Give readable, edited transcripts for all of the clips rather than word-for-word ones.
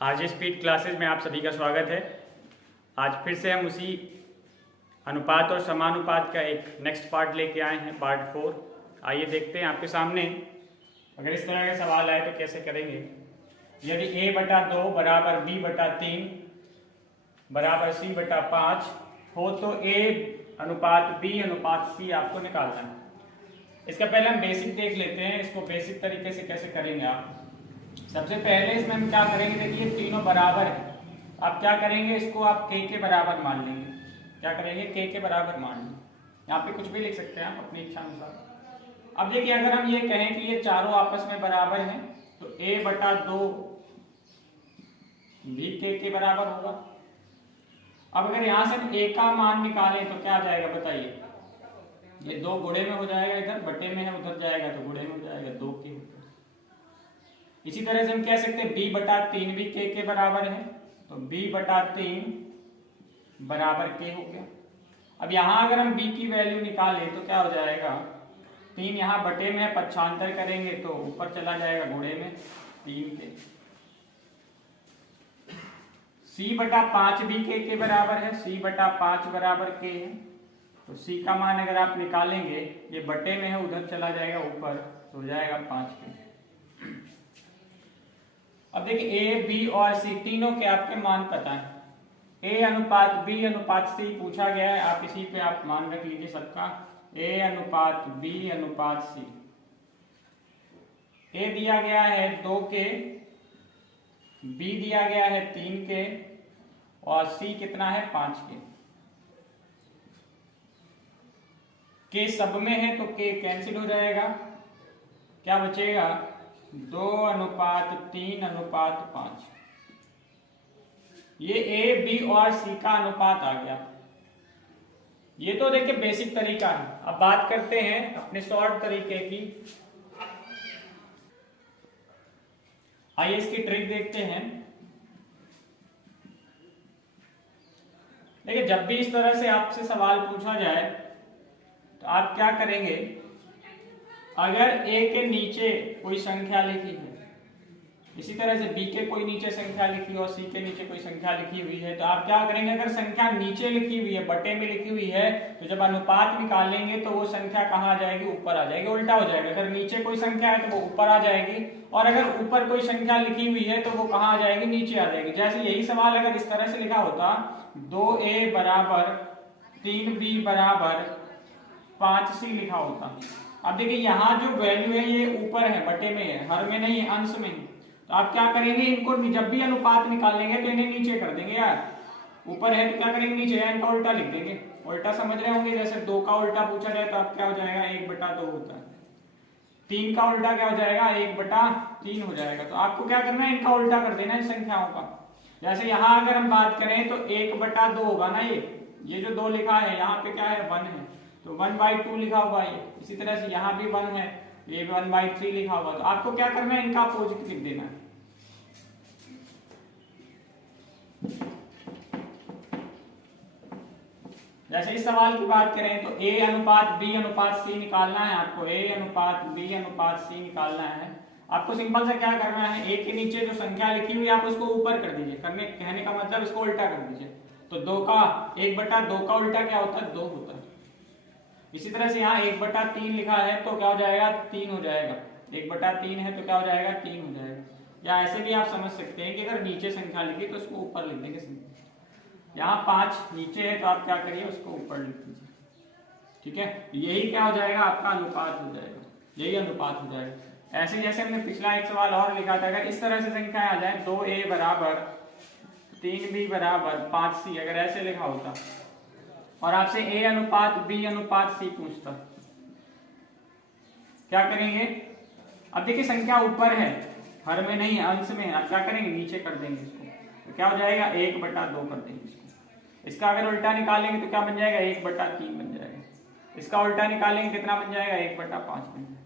RJ speed classes में आप सभी का स्वागत है। आज फिर से हम उसी अनुपात और समानुपात का एक नेक्स्ट पार्ट लेके आए हैं, पार्ट 4। आइए देखते हैं आपके सामने। अगर इस तरह का सवाल आए तो कैसे करेंगे। यदि a/2 बराबर b/3 बराबर c/5 हो तो a अनुपात b अनुपात c आपको निकालना है। इसका पहले हम बेसिक देख लेते हैं, इसको बेसिक तरीके से कैसे करेंगे आप। सबसे पहले इसमें हम क्या करेंगे, देखिए तीनों बराबर है। आप क्या करेंगे, इसको आप k के बराबर मान लेंगे। क्या करेंगे, k के बराबर मान लेंगे। यहाँ पे कुछ भी लिख सकते हैं आप अपनी इच्छा अनुसार। अब देखिए अगर हम ये कहें कि ये चारों आपस में बराबर हैं तो a/2 भी k के बराबर होगा। अब अगर यहाँ से हम a का मान निकालें तो क्या आ जाएगा बताइए। ये 2 गुणे में हो जाएगा, इधर बटे में है, उधर जाएगा तो गुणे में हो जाएगा, 2k। इसी तरह से हम कह सकते हैं b/3 भी k के बराबर है, तो b/3 बराबर k हो गया। अब यहां अगर हम b की वैल्यू निकालें तो क्या हो जाएगा, 3 यहाँ बटे में है, पक्षांतर करेंगे तो ऊपर चला जाएगा गुणे में, 3k। c/5 भी k के बराबर है, c/5 बराबर k है, तो c का मान अगर आप निकालेंगे, ये बटे में है, उधर चला जाएगा ऊपर, तो हो जाएगा 5k। अब देखिए a, b और c तीनों के आपके मान पता है। a अनुपात b अनुपात c पूछा गया है, आप इसी पे आप मान रख लीजिए सबका। a अनुपात b अनुपात c। a दिया गया है 2k, b दिया गया है 3k और c कितना है 5k। k सब में है तो k कैंसिल हो जाएगा, क्या बचेगा 2:3:5। ये a, b और c का अनुपात आ गया। ये तो देखिए बेसिक तरीका है। अब बात करते हैं अपने शॉर्ट तरीके की। आइए इसकी ट्रिक देखते हैं। देखिए जब भी इस तरह से आपसे सवाल पूछा जाए तो आप क्या करेंगे, अगर a के नीचे कोई संख्या लिखी है, इसी तरह से b के कोई नीचे संख्या लिखी और c के नीचे कोई संख्या लिखी हुई है, तो आप क्या करेंगे, अगर संख्या नीचे लिखी हुई है, बटे में लिखी हुई है, तो जब अनुपात निकालेंगे तो वो संख्या कहाँ आ जाएगी, ऊपर आ जाएगी, उल्टा हो जाएगा। अगर नीचे कोई संख्या है तो वो ऊपर आ जाएगी, और अगर ऊपर कोई संख्या लिखी हुई है तो वो कहाँ आ जाएगी, नीचे आ जाएगी। जैसे यही सवाल अगर इस तरह से लिखा होता, 2a बराबर 3b बराबर 5c लिखा होता। अब देखिए यहाँ जो वैल्यू है ये ऊपर है, बटे में है, हर में नहीं है, अंश में है। तो आप क्या करेंगे, इनको जब भी अनुपात निकालेंगे तो इन्हें नीचे कर देंगे। यार ऊपर है तो क्या करेंगे, नीचे है, इनका उल्टा लिख देंगे। उल्टा समझ रहे होंगे, जैसे 2 का उल्टा पूछा जाए तो आप क्या हो जाएगा, 1/2 होता है। 3 का उल्टा क्या हो जाएगा, 1/3 हो जाएगा। तो आपको क्या करना है, इनका उल्टा कर देना है संख्याओं का। जैसे यहाँ अगर हम बात करें तो 1/2 होगा ना, ये जो 2 लिखा है यहाँ पे क्या है, 1 है, तो 1/2 लिखा हुआ है। इसी तरह से यहाँ भी 1 है, ये 1/3 लिखा हुआ। तो आपको क्या करना है, इनका अपोजिट लिख देना है। जैसे इस सवाल की बात करें तो a अनुपात b अनुपात c निकालना है आपको। a अनुपात b अनुपात c निकालना है आपको। सिंपल से क्या करना है, a के नीचे जो संख्या लिखी हुई है आप उसको ऊपर कर दीजिए। कहने का मतलब इसको उल्टा कर दीजिए। तो 2 का 1/2 का उल्टा क्या होता है, 2 होता है। इसी तरह से यहाँ 1/3 लिखा है तो क्या हो जाएगा, 3 हो जाएगा। 1/3 है तो क्या हो जाएगा, 3 हो जाएगा। या ऐसे भी आप समझ सकते हैं कि अगर नीचे संख्या लिखी तो उसको ऊपर लिख देंगे। यहाँ 5 नीचे है तो आप क्या करिए, उसको ऊपर लिख दीजिए। ठीक है, यही क्या हो जाएगा, आपका अनुपात हो जाएगा, यही अनुपात हो जाएगा। ऐसे जैसे हमने पिछला एक सवाल और लिखा था, अगर इस तरह से संख्या आ जाए 2a बराबर 3b बराबर 5c, अगर ऐसे लिखा होता और आपसे a अनुपात b अनुपात c पूछता, क्या करेंगे। अब देखिए संख्या ऊपर है, हर में नहीं, अंश में। आप क्या करेंगे, नीचे कर देंगे इसको, तो क्या हो जाएगा, 1/2 कर देंगे इसको। इसका अगर उल्टा निकालेंगे तो क्या बन जाएगा, 1/3 बन जाएगा। इसका उल्टा निकालेंगे कितना बन जाएगा, 1/5 बन जाएगा।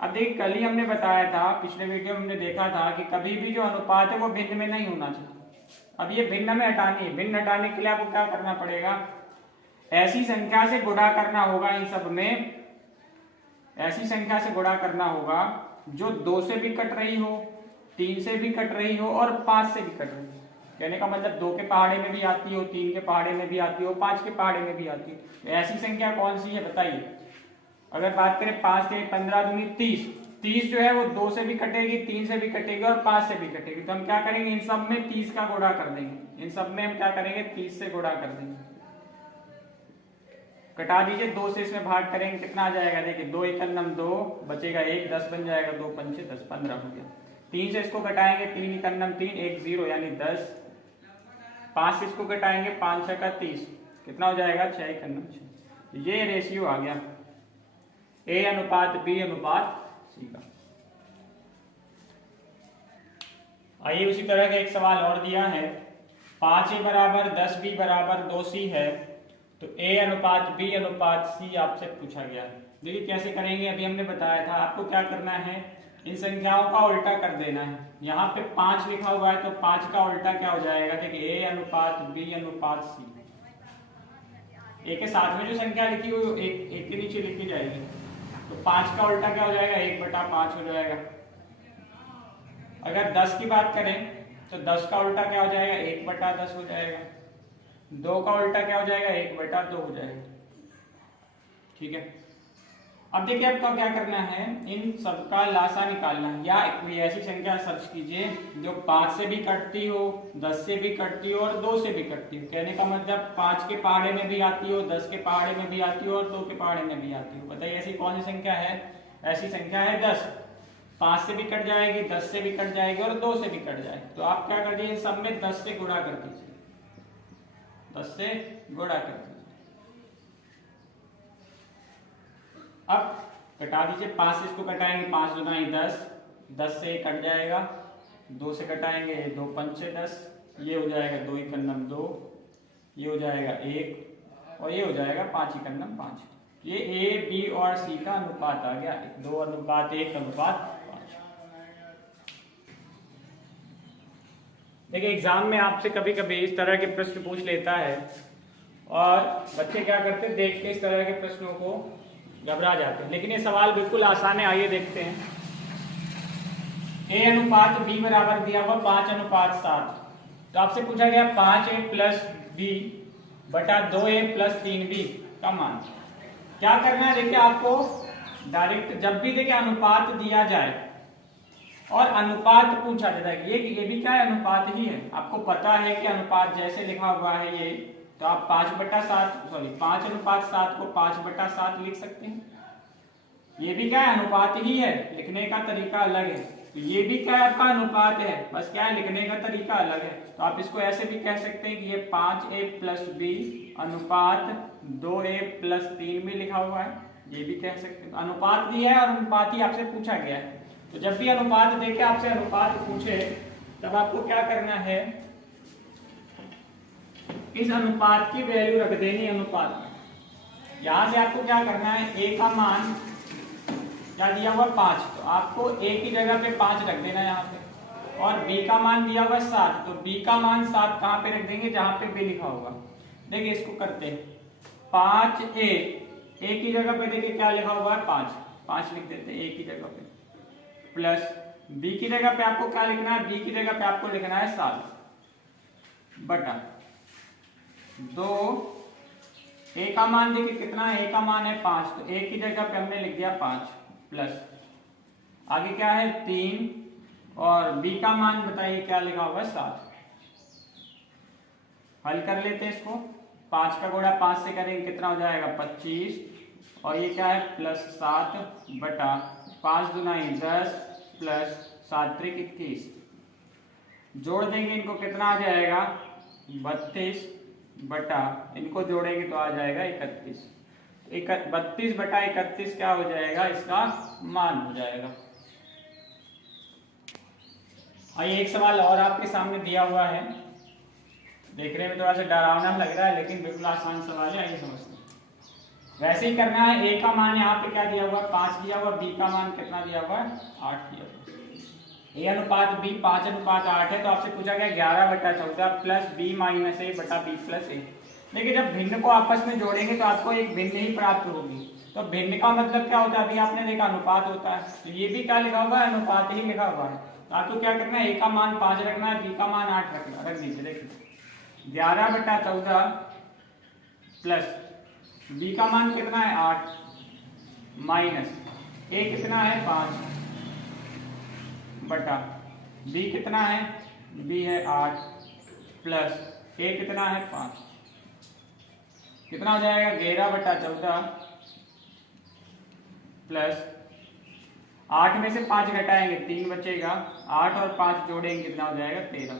अब देखिए कल ही हमने बताया था, पिछले वीडियो में हमने देखा था कि कभी भी जो अनुपात है वो भिन्न में नहीं होना चाहिए। अब ये भिन्न में हटानी है। भिन्न हटाने के लिए आपको क्या करना पड़ेगा, ऐसी संख्या से गुणा करना होगा। इन सब में ऐसी संख्या से गुणा करना होगा जो 2 से भी कट रही हो 3 से भी कट रही हो और 5 से भी कट रही हो। कहने का मतलब 2 के पहाड़े में भी आती हो, 3 के पहाड़े में भी आती हो, 5 के पहाड़े में भी आती हो। तो ऐसी संख्या कौन सी है बताइए। अगर बात करें 5 के 15 दूनी 30, 30 जो है वो 2 से भी कटेगी, 3 से भी कटेगी और 5 से भी कटेगी। तो हम क्या करेंगे, इन सब में 30 का गुणा कर देंगे। इन सब में हम क्या करेंगे, 30 से गुणा कर देंगे। कटा दीजिए, 2 से इसमें भाग करेंगे कितना आ जाएगा, देखिए 2 एकन्नम 2 बचेगा 1, 10 बन जाएगा, 2 पंचे 10, 15 हो गया। 3 से इसको घटाएंगे, 3 एकन्नम 3, 1 0 यानी 10। 5 से इसको घटाएंगे, 5 छक्का 30, कितना हो जाएगा 6 एकन्नम 6। ये रेशियो आ गया A अनुपात B अनुपात C का। आइए उसी तरह का एक सवाल और दिया है, 5A बराबर 10B बराबर 2C है, तो A अनुपात B अनुपात C आपसे पूछा गया है। देखिए कैसे करेंगे, अभी हमने बताया था आपको क्या करना है, इन संख्याओं का उल्टा कर देना है। यहाँ पे 5 लिखा हुआ है तो 5 का उल्टा क्या हो जाएगा, देखिए A अनुपात B अनुपात C। A के साथ में जो संख्या लिखी हुई एक के नीचे लिखी जाएगी, तो 5 का उल्टा क्या हो जाएगा, 1/5 हो जाएगा। अगर 10 की बात करें तो 10 का उल्टा क्या हो जाएगा, 1/10 हो जाएगा। 2 का उल्टा क्या हो जाएगा, 1/2 हो जाएगा। ठीक है, अब देखिए आपका क्या करना है, इन सबका लासा निकालना है, या कोई ऐसी संख्या सर्च कीजिए जो 5 से भी कटती हो, 10 से भी कटती हो और 2 से भी कटती हो। कहने का मतलब 5 के पहाड़े में भी आती हो, 10 के पहाड़े में भी आती हो और 2 के पहाड़े में भी आती हो। बताइए ऐसी कौन सी संख्या है, ऐसी संख्या है 10। 5 से भी कट जाएगी, 10 से भी कट जाएगी और 2 से भी कट जाएगी। तो आप क्या कर दीजिए, सब में 10 से गुणा कर दीजिए, 10 से गुणा कर दीजिए। अब कटा दीजिए, 5 से इसको कटाएंगे, 5 दूनी 10, 10 से कट जाएगा, 2 से कटाएंगे, 2 पंचे 10, ये हो जाएगा 2 एकन्नम 2, ये हो जाएगा 1 और ये हो जाएगा 5 एकन्नम 5। ये A, B और C का अनुपात आ गया, 2 अनुपात 1 अनुपात 5। देखिए एग्जाम में आपसे कभी कभी इस तरह के प्रश्न पूछ लेता है और बच्चे क्या करते हैं, देख के इस तरह के प्रश्नों को घबरा जाते हैं, लेकिन ये सवाल बिल्कुल आसान है। आइए देखते हैं। A अनुपात B बराबर दिया हुआ 5 अनुपात 7, तो आपसे पूछा गया 5A प्लस B बटा 2A प्लस 3B का मान क्या करना है। देखिए आपको डायरेक्ट जब भी देखिए अनुपात दिया जाए और अनुपात पूछा जाता है, ये भी क्या है, अनुपात ही है। आपको पता है कि अनुपात जैसे लिखा हुआ है ये, तो आप 5 अनुपात 7 को 5/7 लिख सकते हैं। ये भी क्या है, अनुपात ही है, लिखने का तरीका अलग है। तो ये भी क्या है, आपका अनुपात है, बस क्या है, लिखने का तरीका अलग है। तो आप इसको ऐसे भी कह सकते हैं कि ये 5A प्लस B अनुपात 2A प्लस 3B लिखा हुआ है, ये भी कह सकते हैं। अनुपात भी है और अनुपात ही आपसे पूछा गया है। तो जब भी अनुपात देके आपसे अनुपात पूछे तब आपको क्या करना है, इस अनुपात की वैल्यू रख देनी अनुपात में। यहां से आपको क्या करना है, A का मान क्या दिया हुआ 5, तो आपको A की जगह पे 5 रख देना यहाँ पे, और B का मान दिया हुआ 7, तो B का मान 7 कहाँ पे रख देंगे, जहां पे B लिखा होगा। देखिए इसको करते हैं, 5A की जगह पे देखिए क्या लिखा हुआ है, 5 लिख देते हैं A की जगह पे, प्लस B की जगह पे आपको क्या लिखना है, B की जगह पे आपको लिखना है 7 बटा 2। A का मान देखिए कितना है, A का मान है 5, तो A की जगह पे हमने लिख दिया 5 प्लस आगे क्या है 3, और B का मान बताइए क्या लिखा हुआ है 7। हल कर लेते हैं इसको, 5 का गुणा 5 से करेंगे कितना हो जाएगा 25, और ये क्या है प्लस 7 बटा 5 दूनी 10 प्लस 7 त्रिक 21। जोड़ देंगे इनको कितना आ जाएगा 32 बटा, इनको जोड़ेंगे तो आ जाएगा 31। 32 बटा 31 क्या हो जाएगा, इसका मान हो जाएगा। आइए एक सवाल और आपके सामने दिया हुआ है, देखने में थोड़ा सा डरावना लग रहा है लेकिन बिल्कुल आसान सवाल है, आइए समझते हैं। वैसे ही करना है, A का मान यहाँ पे क्या दिया हुआ है 5 दिया हुआ, B का मान कितना दिया हुआ है 8 दिया हुआ। A अनुपात B 5 अनुपात 8 है, तो आपसे पूछा गया 11/14 प्लस B माइनस A बटा B प्लस A। देखिए जब भिन्न को आपस में जोड़ेंगे तो आपको एक भिन्न ही प्राप्त होगी। तो भिन्न का मतलब क्या होता है, अभी आपने देखा अनुपात होता है, तो ये भी क्या लिखा हुआ है, अनुपात ही लिखा हुआ है। तो आपको क्या करना है, ए का मान 5 रखना है, बी का मान 8 रखना, रख दीजिए। देखिए 11/14 प्लस बी का मान कितना है 8 माइनस ए कितना है 5 बटा बी कितना है, बी है 8 प्लस ए कितना है 5, कितना हो जाएगा 11/14 प्लस 8 में से 5 घटाएंगे 3 बचेगा, 8 और 5 जोड़ेंगे कितना हो जाएगा 13।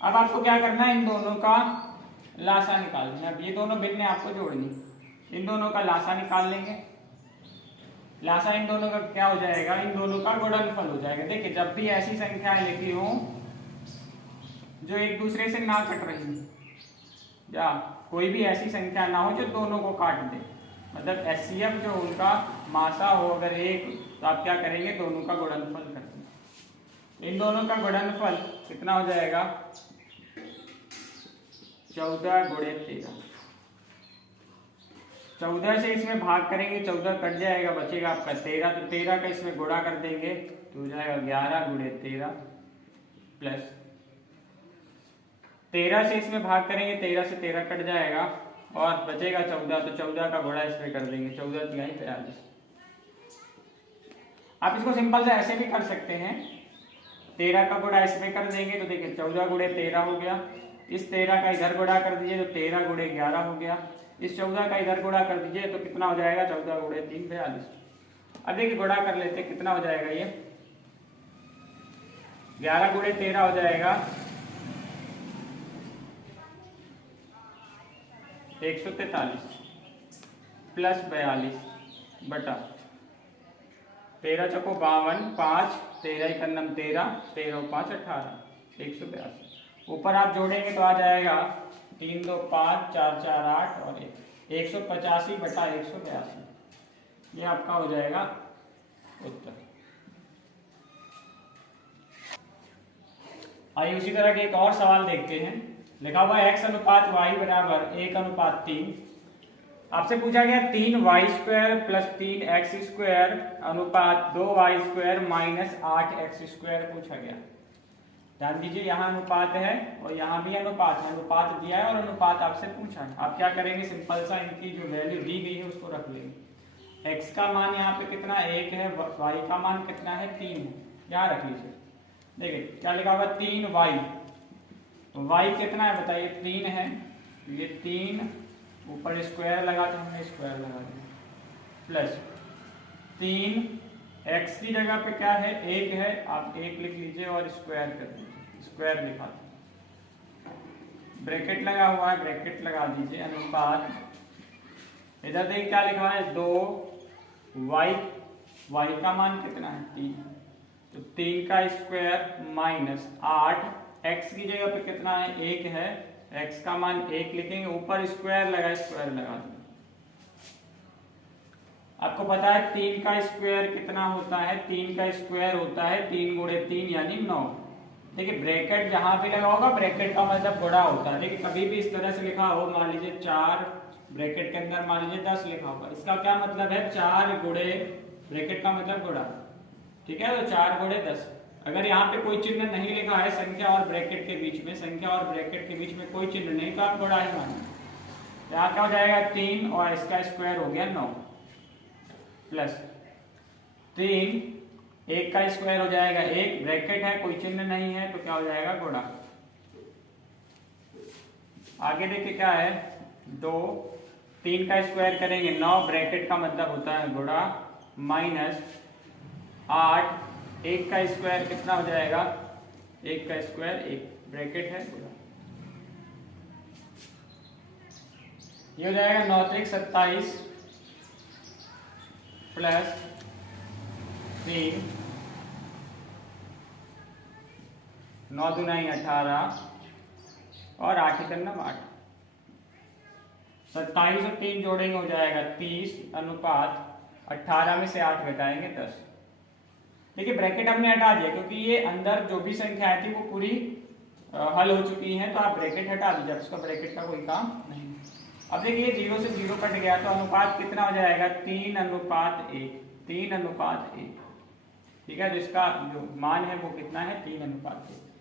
अब आपको क्या करना है, इन दोनों का लासा निकालना है। अब ये दोनों भिन्न आपको जोड़नी, इन दोनों का लासा निकाल लेंगे। लासा इन दोनों का क्या हो जाएगा, इन दोनों का गुणनफल हो जाएगा। देखिए जब भी ऐसी संख्याएं लिखी हो जो एक दूसरे से ना कट रही हो, या कोई भी ऐसी संख्या ना हो जो दोनों को काट दे, मतलब एचसीएफ जो उनका मासा हो अगर एक, तो आप क्या करेंगे, दोनों का गुणनफल करते। इन दोनों का गुणनफल कितना हो जाएगा 14 × 13। 14 से इसमें भाग करेंगे, 14 कट जाएगा, बचेगा आपका 13। तो 13 का इसमें गुणा कर देंगे तो हो जाएगा 11 × 13 प्लस 13 से इसमें भाग करेंगे, 13 से 13 कट जाएगा और बचेगा 14। तो 14 का गुणा इसमें कर देंगे, 14 × 3 = 42। आप इसको सिंपल से ऐसे भी कर सकते हैं, 13 का गुणा इसमें कर देंगे तो देखिए 14 × 13 हो गया। इस 13 का इधर गुणा कर दीजिए तो 13 × 11 हो गया। इस 14 का इधर गुणा कर दीजिए तो कितना हो जाएगा 14 × 3 = 42। अब देखिए गुणा कर लेते हैं, कितना हो जाएगा ये 11 × 13 हो जाएगा 143 प्लस 42 बटा 13 × 52, 5 13 × 13, 13 × 5 18, 182। ऊपर आप जोड़ेंगे तो आ जाएगा 3 2 5 4 4 8 और 185 बटा 182। ये आपका हो जाएगा उत्तर। आइए उसी तरह के एक और सवाल देखते हैं। लिखा हुआ है x अनुपात y बराबर 1:3। आपसे पूछा गया 3y² प्लस 3x² अनुपात 2y² माइनस 8x² पूछा गया। ध्यान दीजिए यहाँ अनुपात है और यहाँ भी अनुपात है, अनुपात दिया है और अनुपात आपसे पूछा है। आप क्या करेंगे, सिंपल सा इनकी जो वैल्यू दी गई है उसको रख लेंगे। x का मान यहाँ पे कितना 1 है, y का मान कितना है 3 है, यहाँ रख लीजिए। देखिए क्या लिखा हुआ 3y, तो y कितना है बताइए 3 है, ये 3 ऊपर स्क्वायर लगा तो हमने स्क्वायर लगा दिया प्लस 3 x की जगह पे क्या है 1 है, आप 1 लिख लीजिए और स्क्वायर कर दीजिए, स्क्वायर लिखा ब्रैकेट लगा हुआ है, ब्रैकेट लगा दीजिए अनुपात। इधर देखिए क्या लिखा है 2y का मान कितना है 3, तो 3 का स्क्वायर माइनस 8, x की जगह पे कितना है 1 है, x का मान 1 लिखेंगे, ऊपर स्क्वायर लगा, स्क्वायर लगा दो। आपको पता है 3 का स्क्वायर कितना होता है, 3 का स्क्वायर होता है 3 × 3 यानी 9। देखिए ब्रैकेट जहां भी लगा होगा ब्रैकेट का मतलब गुणा होता है। देखिए कभी भी इस तरह से लिखा हो, मान लीजिए 4 ब्रैकेट के अंदर मान लीजिए 10 लिखा होगा, इसका क्या मतलब है 4 गुणे, ब्रैकेट का मतलब गुणा, ठीक है, तो 4 × 10। अगर यहाँ पे कोई चिन्ह नहीं लिखा है संख्या और ब्रैकेट के बीच में, संख्या और ब्रैकेट के बीच में कोई चिन्ह नहीं, तो आप गुणा ही मानिए। यहाँ क्या हो जाएगा 3 और इसका स्क्वायर हो गया 9 प्लस 3, 1 का स्क्वायर हो जाएगा 1, ब्रैकेट है कोई चिन्ह नहीं है तो क्या हो जाएगा गुणा। आगे देखिए क्या है 2, 3 का स्क्वायर करेंगे 9, ब्रैकेट का मतलब होता है गुणा, माइनस 8, 1 का स्क्वायर कितना हो जाएगा 1 का स्क्वायर 1, ब्रैकेट है गुणा। ये हो जाएगा 9 × 27 प्लस 3, 9 × 2 = 18 और 8 × 9 = 8। 27 और 3 जोड़ेंगे हो जाएगा 30 अनुपात 18 में से 8 घटाएंगे 10। देखिए ब्रैकेट हमने हटा दिया क्योंकि ये अंदर जो भी संख्या थी वो पूरी हल हो चुकी है, तो आप ब्रैकेट हटा दीजिए, उसका ब्रैकेट का कोई काम नहीं। अब देखिए 0 से 0 कट गया तो अनुपात कितना हो जाएगा 3:1, 3:1। ठीक है, तो इसका जो मान है वो कितना है, 3 अनुपात 1।